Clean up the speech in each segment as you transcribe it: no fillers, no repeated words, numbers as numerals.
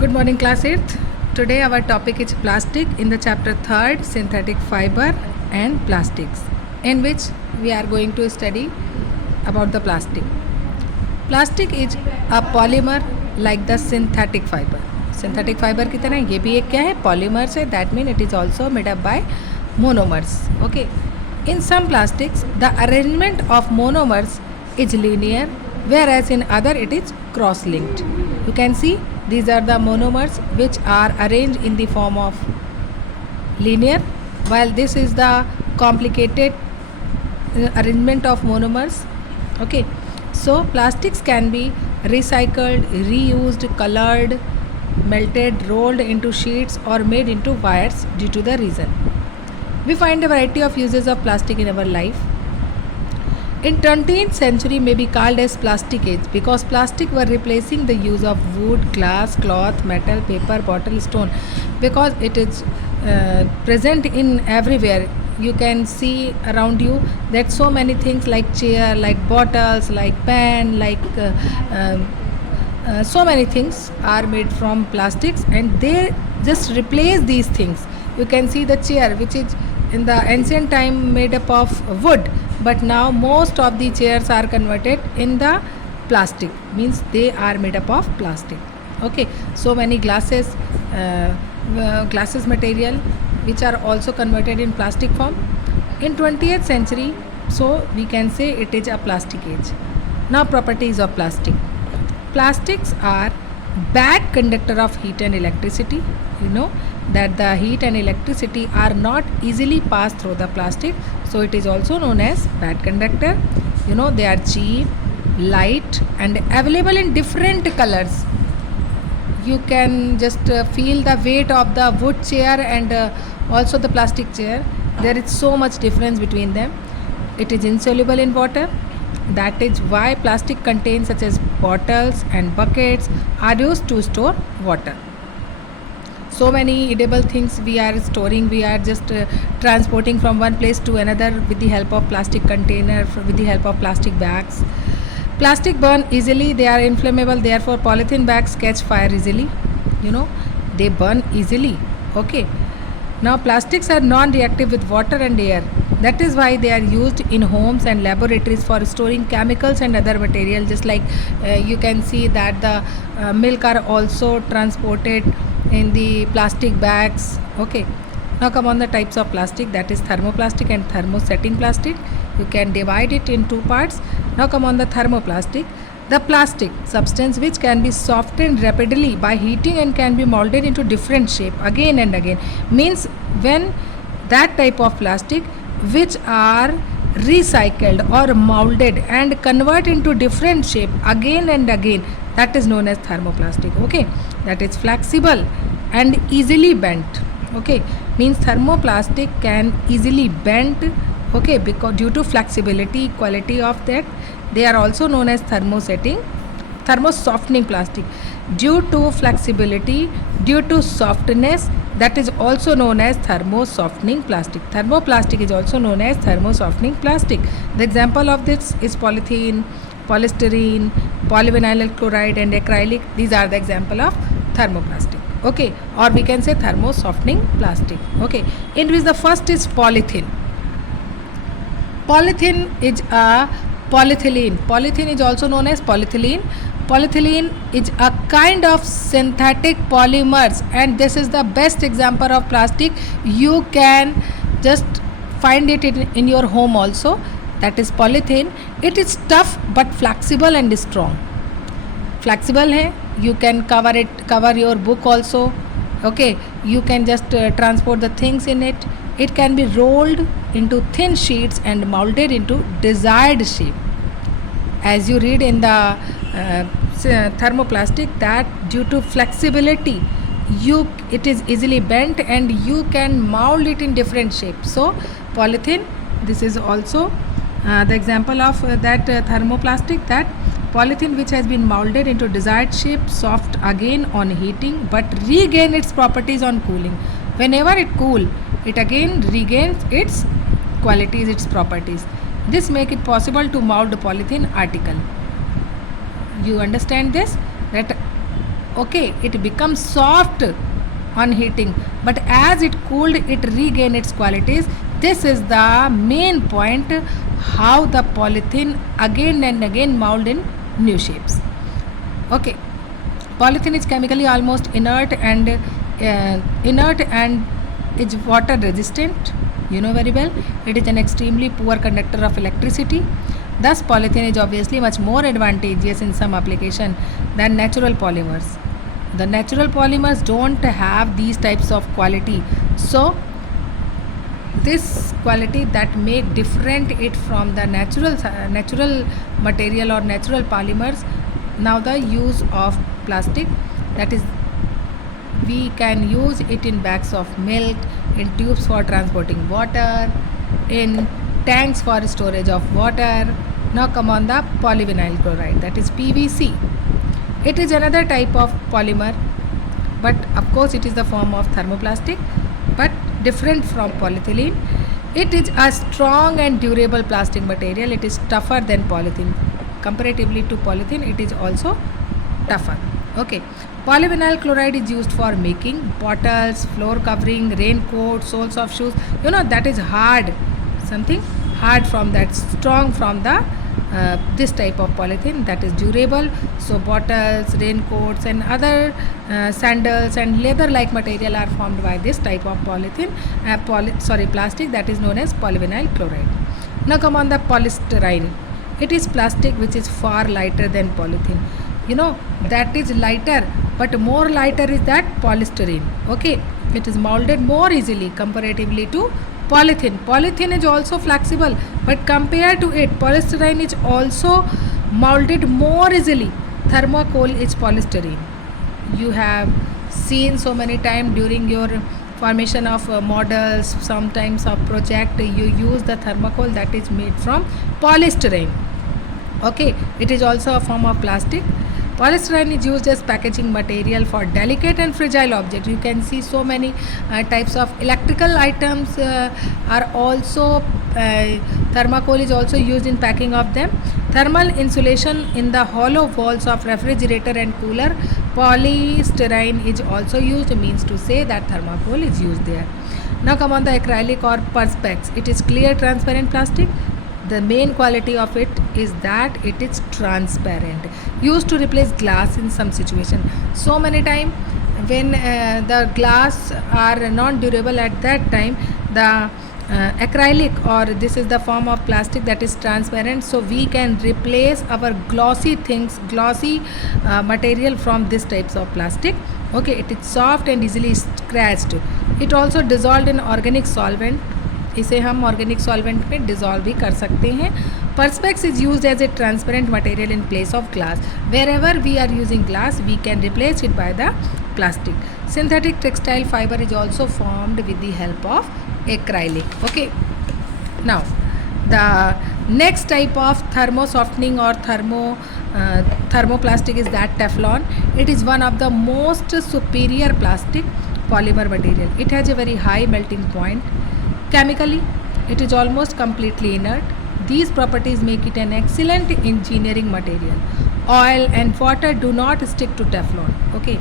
Good morning, class 8th. Today our topic is plastic in the chapter 3rd, synthetic fiber and plastics, in which we are going to study about the plastic. Plastic is a polymer like the synthetic fiber. Synthetic fiber की तरह ये भी एक क्या है, polymers है. That means it is also made up by monomers. Okay. In some plastics, the arrangement of monomers is linear, whereas in other it is cross-linked. You can see these are the monomers which are arranged in the form of linear, while this is the complicated arrangement of monomers. Okay, so plastics can be recycled, reused, colored, melted, rolled into sheets or made into wires due to the reason. We find a variety of uses of plastic in our life. In 20th century may be called as plastic age because plastic were replacing the use of wood, glass, cloth, metal, paper, bottle, stone, because it is present in everywhere. You can see around you that so many things like chair, like bottles, like pen, like so many things are made from plastics, and they just replace these things. You can see the chair which is in the ancient time made up of wood, but now most of the chairs are converted in the plastic, means they are made up of plastic. Okay, so many glasses material which are also converted in plastic form in 20th century, so we can say it is a plastic age. Now properties of plastic. Plastics are bad conductor of heat and electricity. You know that the heat and electricity are not easily passed through the plastic, so it is also known as bad conductor. You know, they are cheap, light and available in different colors. You can just feel the weight of the wood chair and also the plastic chair. There is so much difference between them. It is insoluble in water. That is why plastic containers such as bottles and buckets are used to store water. So many edible things we are storing, we are just transporting from one place to another with the help of plastic container, with the help of plastic bags. Plastic burn easily, they are inflammable, therefore polythene bags catch fire easily. You know, they burn easily. Okay. Now plastics are non-reactive with water and air. That is why they are used in homes and laboratories for storing chemicals and other materials. Just like you can see that the milk are also transported in the plastic bags. Okay. Now come on the types of plastic, that is thermoplastic and thermosetting plastic. You can divide it in two parts. Now come on the thermoplastic. The plastic substance which can be softened rapidly by heating and can be molded into different shape again and again, means when that type of plastic which are recycled or molded and convert into different shape again and again, that is known as thermoplastic. Okay, that is flexible and easily bent. Okay, means thermoplastic can easily bend. Okay, because due to flexibility quality of that, they are also known as thermosoftening plastic. Due to flexibility, due to softness, that is also known as thermosoftening plastic. Thermoplastic is also known as thermosoftening plastic. The example of this is polythene, polystyrene, polyvinyl chloride and acrylic. These are the example of thermoplastic. Okay, or we can say thermosoftening plastic. Okay, in which the first is polythene. Polythene is a polyethylene. Polythene is also known as polyethylene. Polyethylene is a kind of synthetic polymers, and this is the best example of plastic. You can just find it in your home also. That is polythene. It is tough but flexible and strong. Flexible है, you can cover your book also. Okay, you can just transport the things in it. It can be rolled into thin sheets and molded into desired shape. As you read in the thermoplastic, that due to flexibility, it is easily bent and you can mold it in different shapes. So polythene, this is also the example of that thermoplastic, that polythene which has been molded into desired shape, soft again on heating but regain its properties on cooling. Whenever it cool, it again regains its qualities, its properties. This make it possible to mold the polythene article. You understand this? That Okay, it becomes soft on heating, but as it cooled it regained its qualities. This is the main point, how the polythene again and again mold in new shapes. Okay, polythene is chemically almost inert and is water resistant. You know very well. It is an extremely poor conductor of electricity. Thus, polythene is obviously much more advantageous in some application than natural polymers. The natural polymers don't have these types of quality. So, this quality that make different it from the natural material or natural polymers. Now the use of plastic, that is, we can use it in bags of milk, in tubes for transporting water, in tanks for storage of water. Now come on the polyvinyl chloride, that is PVC. It is another type of polymer, but of course it is the form of thermoplastic, but different from polyethylene. It is a strong and durable plastic material. It is tougher than polythene. Comparatively to polythene, it is also tougher. Okay. Polyvinyl chloride is used for making bottles, floor covering, raincoat, soles of shoes. You know, that is hard. Something hard from that, strong from the this type of polythene, that is durable. So bottles, raincoats and other sandals and leather like material are formed by this type of polythene, plastic, that is known as polyvinyl chloride. Now come on the polystyrene. It is plastic which is far lighter than polythene. You know, that is lighter, but more lighter is that polystyrene. Okay, it is molded more easily comparatively to polythene. Polythene is also flexible, but compared to it, polystyrene is also molded more easily. Thermocol is polystyrene. You have seen so many times during your formation of models, sometimes of project, you use the thermocol that is made from polystyrene. Okay, it is also a form of plastic. Polystyrene is used as packaging material for delicate and fragile objects. You can see so many types of electrical items are also thermocol is also used in packing of them. Thermal insulation in the hollow walls of refrigerator and cooler. Polystyrene is also used, means to say that thermocol is used there. Now come on the acrylic or perspex. It is clear transparent plastic. The main quality of it is that it is transparent, used to replace glass in some situation. So many time when the glass are non-durable, at that time the acrylic, or this is the form of plastic that is transparent, so we can replace our glossy things, glossy material from this types of plastic. Okay, it is soft and easily scratched. It also dissolved in organic solvent. इसे हम organic solvent में dissolve भी कर सकते हैं. perspex is used as a transparent material in place of glass. Wherever we are using glass, we can replace it by the plastic. Synthetic textile fiber is also formed with the help of acrylic. Okay, now the next type of thermo softening or thermoplastic is that Teflon. It is one of the most superior plastic polymer material. It has a very high melting point. Chemically, it is almost completely inert. These properties make it an excellent engineering material. Oil and water do not stick to Teflon. Okay,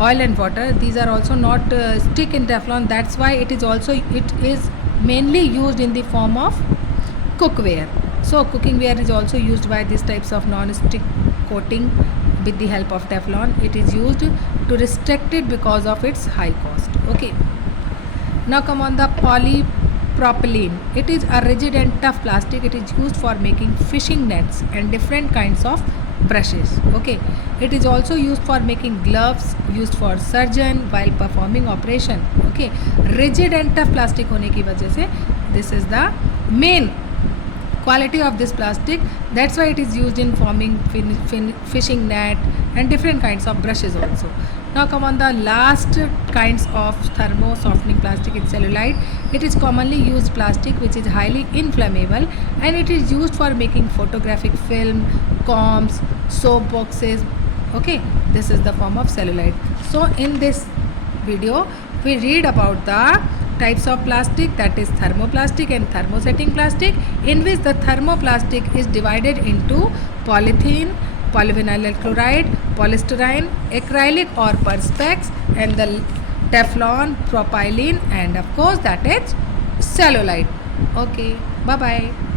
oil and water, these are also not stick in Teflon. That's why it is mainly used in the form of cookware. So cookingware is also used by these types of non-stick coating with the help of Teflon. It is used to restrict it because of its high cost. Okay. Now come on the polypropylene. It is a rigid and tough plastic. It is used for making fishing nets and different kinds of brushes. Okay, it is also used for making gloves, used for surgeon while performing operation. Okay, rigid and tough plastic होने की वजह से this is the main quality of this plastic. That's why it is used in forming fishing net and different kinds of brushes also. Now come on the last kinds of thermo softening plastic is cellulite. It is commonly used plastic which is highly inflammable, and it is used for making photographic film, combs, soap boxes. Okay, this is the form of cellulite. So in this video we read about the types of plastic, that is thermoplastic and thermosetting plastic, in which the thermoplastic is divided into polythene, polyvinyl chloride, polystyrene, acrylic or perspex, and the Teflon, propylene, and of course that is cellulite. Okay, bye bye.